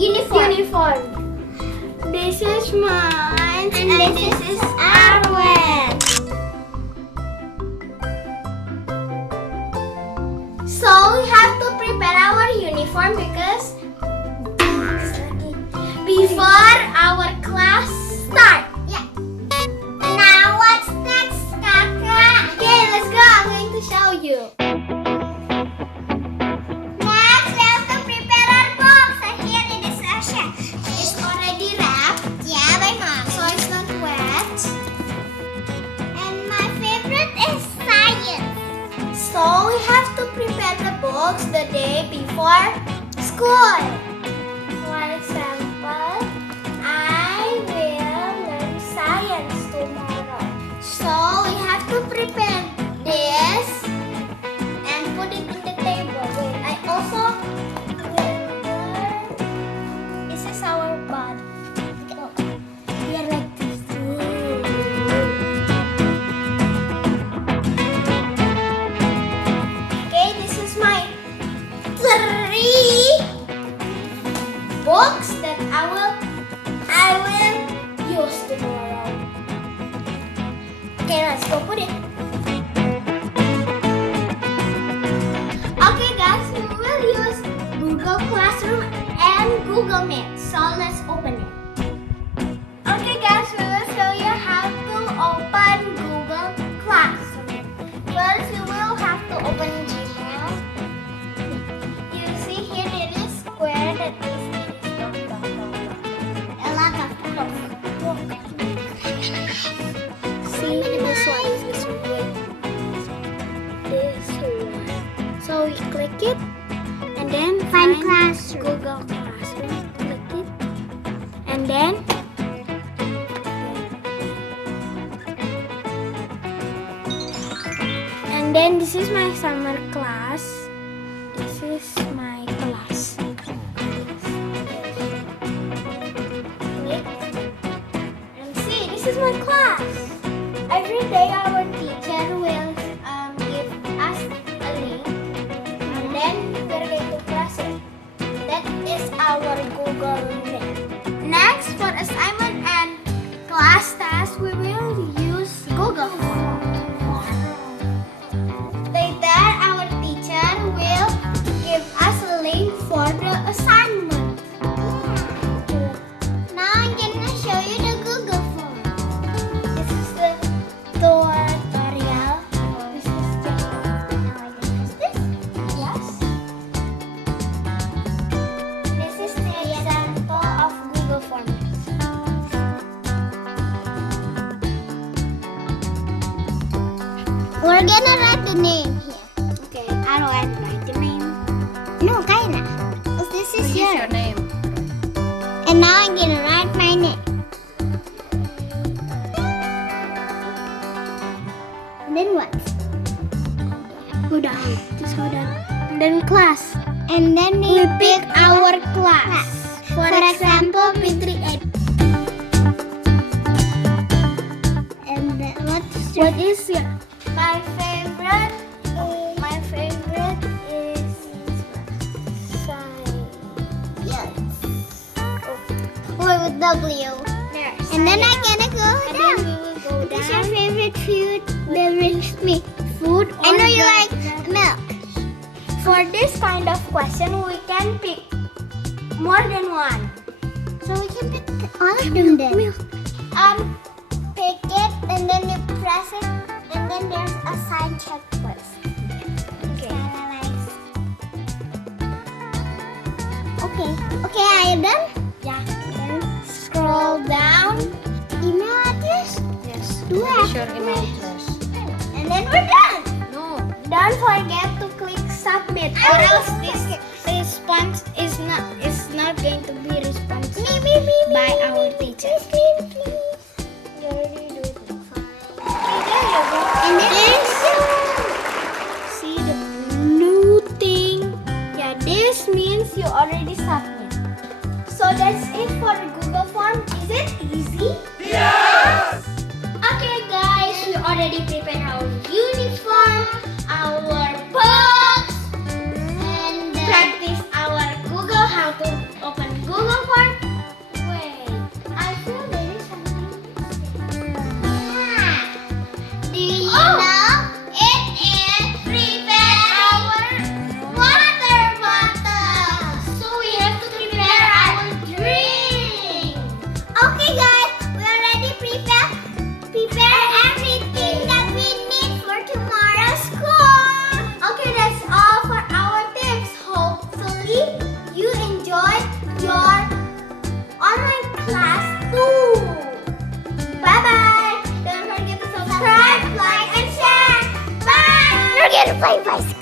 uniform. This is mine, and this is Arwen. So we have to prepare our uniform because before our class start. Yeah. Now what's next, Kakak? Okay, let's go. I'm going to show you. Next, we have to prepare our box. And here in this section, it's already wrapped. Yeah, by mom. So it's not wet. And my favorite is science. So we have to prepare the box the day before school. For example, I will learn science tomorrow. So we have to prepare this and put it in the table. Wait, I also remember this is our body. We are like this. Okay, this is my 3 books that I will use tomorrow. Okay, let's go put it. Okay guys, we will use Google Classroom and Google Meet. So let's open it. Okay guys, we will show you how to open Google Classroom. First, you will have to open Gmail. You see here it is square that is a lot of see this one, this one. So we click it and then find Classroom. Google Classroom. Click it and then this is my summer class. This is my class. And see, this is my class. Every day our teacher will give us a link and then we're going to press it. That is our Google Meet. Next, for assignment and class tasks, we will use Google Form. Later, our teacher will give us a link for the assignment. Now I'm gonna show you the Google Form. This is the tutorial. This is the yes. This is the example of Google Form. We're gonna write the name here. Okay, Arwen, write the name. No, Kaila. This is your name. And now I'm gonna write my name. And then what? Udah. Just hold on. And then class. And then we pick our class. For example, P3A. And then what is your? My favorite is science. Or with W. There. And then I'm gonna go down. Then we will go down. What's your favorite food? Beverage me. Food. I know you like milk. For this kind of question, we can pick more than one. So we can pick all of them then. Milk. Pick it and then you press it. And then there's a sign check first. Okay. Okay, are you done? Yeah. Then scroll down. Email address? Yes. Do Finish it. your email address. And then we're done. No. Don't forget to click submit, or else this response is not going to be responded by our teacher. Please. You already do it. And then see the blue thing. Yeah, this means you already submit. So that's it for the Google form. Is it easy? Yes! Okay guys, we already prepared our uniform, our books, and practice our Google, how to open Google Do you know? It is prepare our water bottle. So we have to prepare our drink. Okay guys, we already prepare everything that we need for tomorrow's school. Okay, that's all for our tips. Hopefully you enjoyed your online class too. Bye bye. Don't forget to subscribe, like, and share. Bye. We're gonna play bicycle.